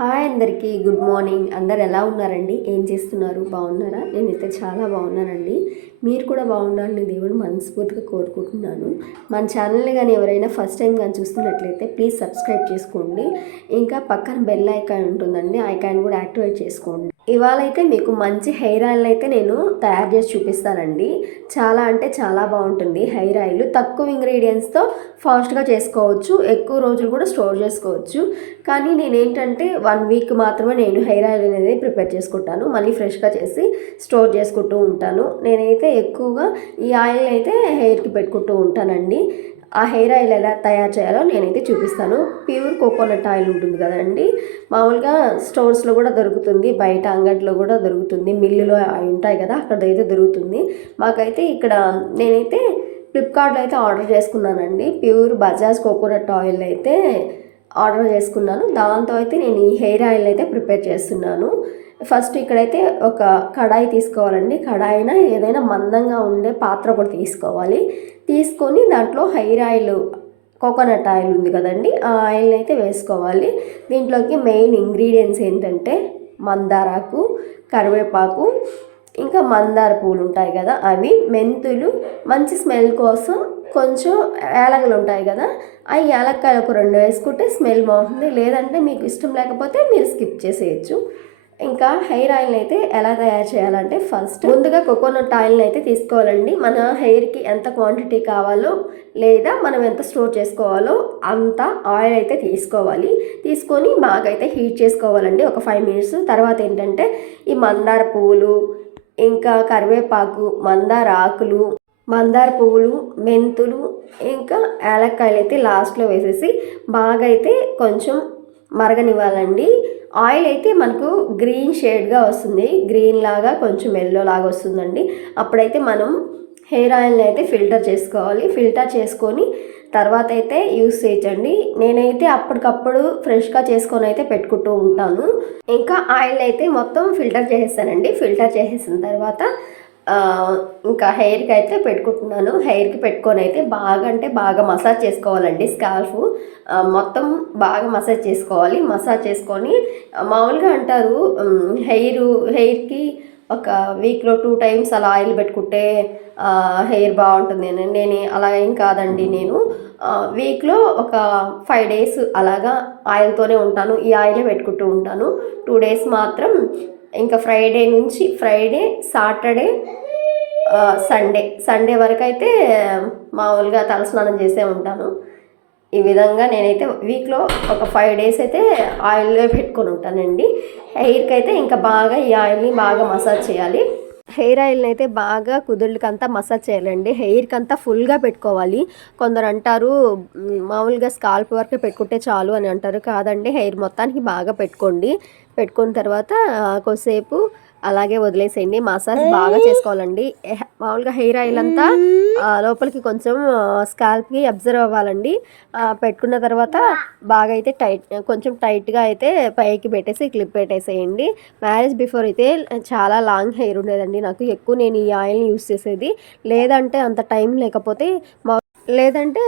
Hi అందరికీ good morning. అందరు ఎలా ఉన్నారండి? ఏం చేస్తున్నారు? బాగున్నారా? నేనైతే చాలా బాగున్నానండి. మీరు కూడా బాగుండాలని దేవుడు మనస్ఫూర్తిగా కోరుకుంటున్నాను. మన ఛానల్ని కానీ ఎవరైనా ఫస్ట్ టైం కానీ చూస్తున్నట్లయితే ప్లీజ్ సబ్స్క్రైబ్ చేసుకోండి. ఇంకా పక్కన బెల్ ఐకాన్ ఉంటుందండి. ఐకాన్ కూడా యాక్టివేట్ చేసుకోండి. ఇవాళ అయితే మీకు మంచి హెయిర్ ఆయిల్ అయితే నేను తయారు చేసి చూపిస్తానండి. చాలా అంటే చాలా బాగుంటుంది హెయిర్ ఆయిల్. తక్కువ ఇంగ్రీడియంట్స్తో ఫాస్ట్గా చేసుకోవచ్చు. ఎక్కువ రోజులు కూడా స్టోర్ చేసుకోవచ్చు. కానీ నేనేంటంటే వన్ వీక్ మాత్రమే నేను హెయిర్ ఆయిల్ అనేది ప్రిపేర్ చేసుకుంటాను. మళ్ళీ ఫ్రెష్గా చేసి స్టోర్ చేసుకుంటూ ఉంటాను. నేనైతే ఎక్కువగా ఈ ఆయిల్ అయితే హెయిర్కి పెట్టుకుంటూ ఉంటానండి. ఆ హెయిర్ ఆయిల్ ఎలా తయారు చేయాలో నేనైతే చూపిస్తాను. ప్యూర్ కోకోనట్ ఆయిల్ ఉంటుంది కదండి. మామూలుగా స్టోర్స్లో కూడా దొరుకుతుంది. బయట అంగట్లో కూడా దొరుకుతుంది. మిల్లులో అవి ఉంటాయి కదా అక్కడ అయితే దొరుకుతుంది. మాకైతే ఇక్కడ నేనైతే ఫ్లిప్కార్ట్లో అయితే ఆర్డర్ చేసుకున్నానండి. ప్యూర్ బజాజ్ కోకోనట్ ఆయిల్ అయితే ఆర్డర్ చేసుకున్నాను. దాంతో అయితే నేను ఈ హెయిర్ ఆయిల్ అయితే ప్రిపేర్ చేస్తున్నాను. ఫస్ట్ ఇక్కడైతే ఒక కడాయి తీసుకోవాలండి. కడాయిన ఏదైనా మందంగా ఉండే పాత్ర కూడా తీసుకోవాలి. తీసుకొని దాంట్లో హెయిర్ ఆయిల్ కోకోనట్ ఆయిల్ ఉంది కదండి ఆ ఆయిల్ని అయితే వేసుకోవాలి. దీంట్లోకి మెయిన్ ఇంగ్రీడియంట్స్ ఏంటంటే మందారాకు కరివేపాకు ఇంకా మందార పూలు ఉంటాయి కదా అవి మెంతులు మంచి స్మెల్ కోసం కొంచెం యాలకలు ఉంటాయి కదా ఆ యాలక్కాయలు ఒక రెండు వేసుకుంటే స్మెల్ బాగుంటుంది. లేదంటే మీకు ఇష్టం లేకపోతే మీరు స్కిప్ చేసేయచ్చు. ఇంకా హెయిర్ ఆయిల్ని అయితే ఎలా తయారు చేయాలంటే ఫస్ట్ ముందుగా కోకోనట్ ఆయిల్ని అయితే తీసుకోవాలండి. మన హెయిర్కి ఎంత క్వాంటిటీ కావాలో లేదా మనం ఎంత స్టోర్ చేసుకోవాలో అంత ఆయిల్ అయితే తీసుకోవాలి. తీసుకొని బాగా అయితే హీట్ చేసుకోవాలండి ఒక ఫైవ్ మినిట్స్. తర్వాత ఏంటంటే ఈ మందార పువ్వులు ఇంకా కరివేపాకు మందార ఆకులు మందార పువ్వులు మెంతులు ఇంకా యాలక్కాయలు అయితే లాస్ట్లో వేసేసి బాగా అయితే కొంచెం మరగనివ్వాలండి. ఆయిల్ అయితే మనకు గ్రీన్ షేడ్గా వస్తుంది. గ్రీన్ లాగా కొంచెం ఎల్లో లాగా వస్తుందండి. అప్పుడైతే మనం హెయిర్ ఆయిల్ని అయితే ఫిల్టర్ చేసుకోవాలి. ఫిల్టర్ చేసుకొని తర్వాత అయితే యూస్ చేయొచ్చండి. నేనైతే అప్పటికప్పుడు ఫ్రెష్గా చేసుకొని అయితే పెట్టుకుంటూ ఉంటాను. ఇంకా ఆయిల్ అయితే మొత్తం ఫిల్టర్ చేసేస్తానండి. ఫిల్టర్ చేసేసిన తర్వాత ఇంకా హెయిర్కి అయితే పెట్టుకుంటున్నాను. హెయిర్కి పెట్టుకొని అయితే బాగా అంటే బాగా మసాజ్ చేసుకోవాలండి స్కాల్ఫ్. మొత్తం బాగా మసాజ్ చేసుకోవాలి. మసాజ్ చేసుకొని మామూలుగా అంటారు హెయిర్ హెయిర్కి ఒక వీక్లో టూ టైమ్స్ అలా ఆయిల్ పెట్టుకుంటే హెయిర్ బాగుంటుంది. నేను అలా ఏం కాదండి నేను. వీక్లో ఒక ఫైవ్ డేస్ అలాగా ఆయిల్తోనే ఉంటాను. ఈ ఆయిలే పెట్టుకుంటూ ఉంటాను. టూ డేస్ మాత్రం ఇంకా ఫ్రైడే నుంచి ఫ్రైడే సాటర్డే సండే. సండే వరకు అయితే మామూలుగా తలస్నానం చేసే ఉంటాను. ఈ విధంగా నేనైతే వీక్లో ఒక ఫైవ్ డేస్ అయితే ఆయిల్లో పెట్టుకొని ఉంటానండి. హెయిర్కి అయితే ఇంకా బాగా ఈ ఆయిల్ని బాగా మసాజ్ చేయాలి. హెయిర్ ఆయిల్ని అయితే బాగా కుదుళ్ళకంతా మసాజ్ చేయాలండి. హెయిర్కి అంతా ఫుల్గా పెట్టుకోవాలి. కొందరు అంటారు మామూలుగా స్కాల్ప్ వరకే పెట్టుకుంటే చాలు అని అంటారు. కాదండి హెయిర్ మొత్తానికి బాగా పెట్టుకోండి. పెట్టుకున్న తర్వాత కొద్దిసేపు అలాగే వదిలేసేయండి. మసాజ్ బాగా చేసుకోవాలండి. మామూలుగా హెయిర్ ఆయిల్ అంతా లోపలికి కొంచెం స్కాల్ప్కి అబ్జర్వ్ అవ్వాలండి. పెట్టుకున్న తర్వాత బాగా అయితే టైట్ కొంచెం టైట్గా అయితే పైకి పెట్టేసి క్లిప్ పెట్టేసేయండి. మ్యారేజ్ బిఫోర్ అయితే చాలా లాంగ్ హెయిర్ ఉండేదండి. నాకు ఎక్కువ నేను ఈ ఆయిల్ని యూస్ చేసేది. లేదంటే అంత టైం లేకపోతే మా లేదంటే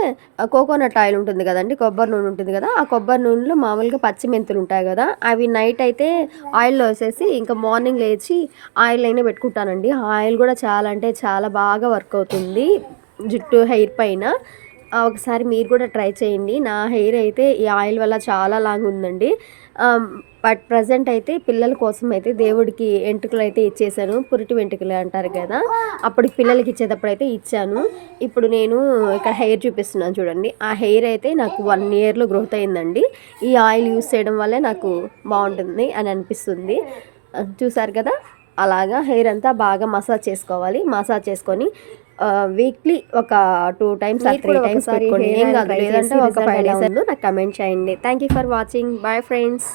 కోకోనట్ ఆయిల్ ఉంటుంది కదండి కొబ్బరి నూనె ఉంటుంది కదా ఆ కొబ్బరి నూనెలో మామూలుగా పచ్చి మెంతులు ఉంటాయి కదా అవి నైట్ అయితే ఆయిల్లో వేసేసి ఇంకా మార్నింగ్ లేచి ఆయిల్ అయినా పెట్టుకుంటానండి. ఆయిల్ కూడా చాలా అంటే చాలా బాగా వర్క్ అవుతుంది జుట్టు హెయిర్ పైన. ఒకసారి మీరు కూడా ట్రై చేయండి. నా హెయిర్ అయితే ఈ ఆయిల్ వల్ల చాలా లాంగ్ ఉందండి. బట్ ప్రజెంట్ అయితే పిల్లల కోసం అయితే దేవుడికి వెంట్రుకలు అయితే ఇచ్చేసాను. పురిటి వెంట్రుకలు అంటారు కదా అప్పటికి పిల్లలకి ఇచ్చేటప్పుడు అయితే ఇచ్చాను. ఇప్పుడు నేను ఇక్కడ హెయిర్ చూపిస్తున్నాను చూడండి. ఆ హెయిర్ అయితే నాకు వన్ ఇయర్లో గ్రోత్ అయిందండి. ఈ ఆయిల్ యూస్ చేయడం వల్లే నాకు బాగుంటుంది అని అనిపిస్తుంది. చూసారు కదా అలాగా హెయిర్ అంతా బాగా మసాజ్ చేసుకోవాలి. మసాజ్ చేసుకొని వీక్లీ ఒక టూ టైమ్స్ త్రీ టైమ్స్ ఏం కాదు. లేదంటే ఒక ఫైవ్ డేస్ నాకు కమెంట్ చేయండి. Thank you for watching bye friends